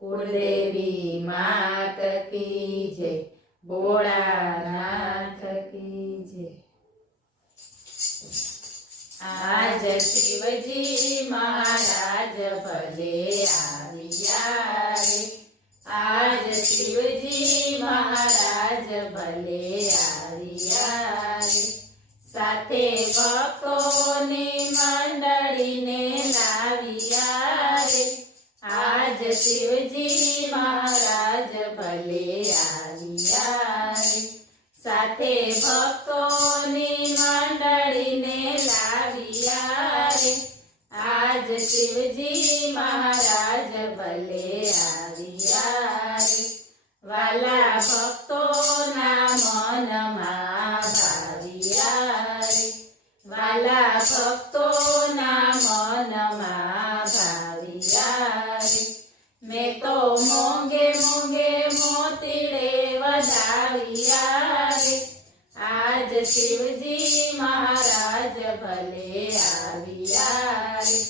कुलदेवी मात की जय, भोळानाथ की जय। आज शिवजी महाराज भले आविया रे, आज शिवजी महाराज भले आविया रे, साथे भक्तोनी मंडळीने लाविया रे, आज शिवजी महाराज भले आविया रे, साथे भक्तोनी मंडळीने लाविया रे, आज शिवजी महाराज भले आविया रे, वाला भक्तोना मनमा भाविया रे, वाला भक्तोना मनमा भाविया रे, मैं तो मोंगे मोंगे मोतीड़े वधाविया रे, आज शिवजी महाराज भले आविया रे,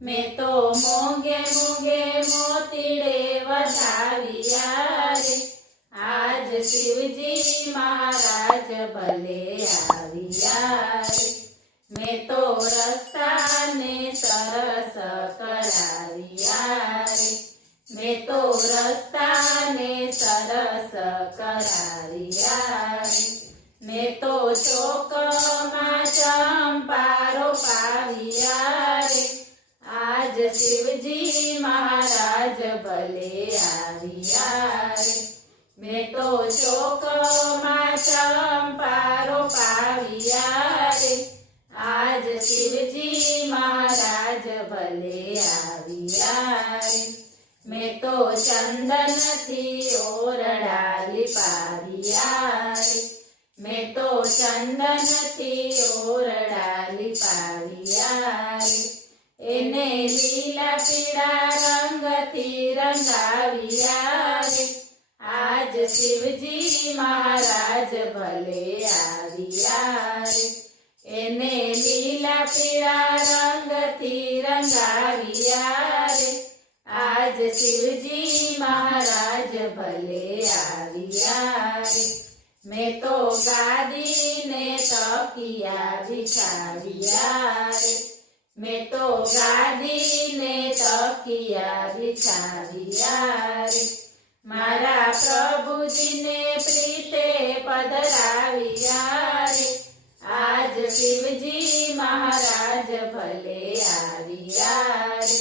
मैं तो मोंगे मोंगे मोतीड़े वधाविया रे, आज शिवजी महाराज भले आविया रे, मैं तो रस्ता ने सरस कराविया रे, मैं तो रस्ता ने सरस कराविया रे, मैं तो चौक में चंपारो पाविया रे, आज शिवजी महाराज भले आविया रे, मैं तो चौक में चंपारो पाविया रे, आज शिवजी महाराज भले आविया रे, मैं तो चंदन थी ओरडाली पाविया रे, मैं तो चंदन थी ओरडाली पाविया रे, एने लीला पीड़ा रंग थी रंगाविया रे, आज शिवजी महाराज भले आविया रे, एने लीला पीड़ा रंग थी रंगाविया रे, आज शिवजी महाराज भले आविया रे, मैं तो गादी ने तकिया बिछाविया रे, मैं तो गादी ने तकिया बिछाविया रे, मारा प्रभुजी ने प्रीते पधराविया रे, आज शिवजी महाराज भले आविया रे,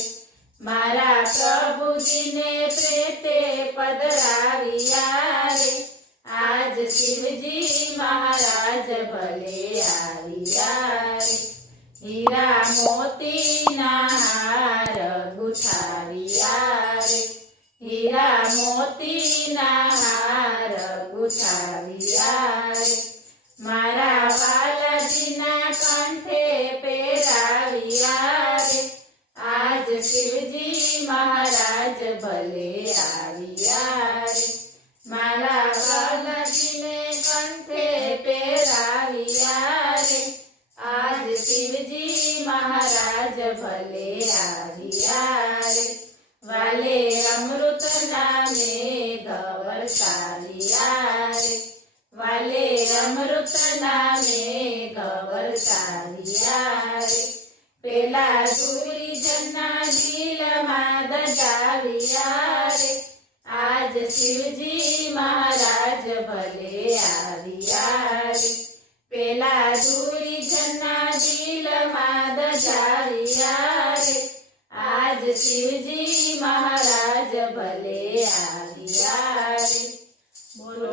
मारा प्रभुजी ने प्रीते पधराविया रे, आज शिवजी महाराज भले आविया रे, हीरा मोती ना हार गुथाविया रे, हीरा मोती ना हार गुथाविया रे, मारा बालाजी ना कंठे पेराविया रे, आज शिवजी महाराज भले आविया रे, मारा बालाजी ने कंठे पेराविया रे, आज शिवजी महाराज भले आविया रे, वाले अमृत नामे गवरसाविया रे, वाले अमृत नामे गवरसाविया रे, पेला दूरी जना दिल माद जाविया रे, आज शिवजी महाराज भले आविया रे, पेला दूरी जना दिल माद जाविया रे, आज शिवजी महाराज भले आविया रे। बोलो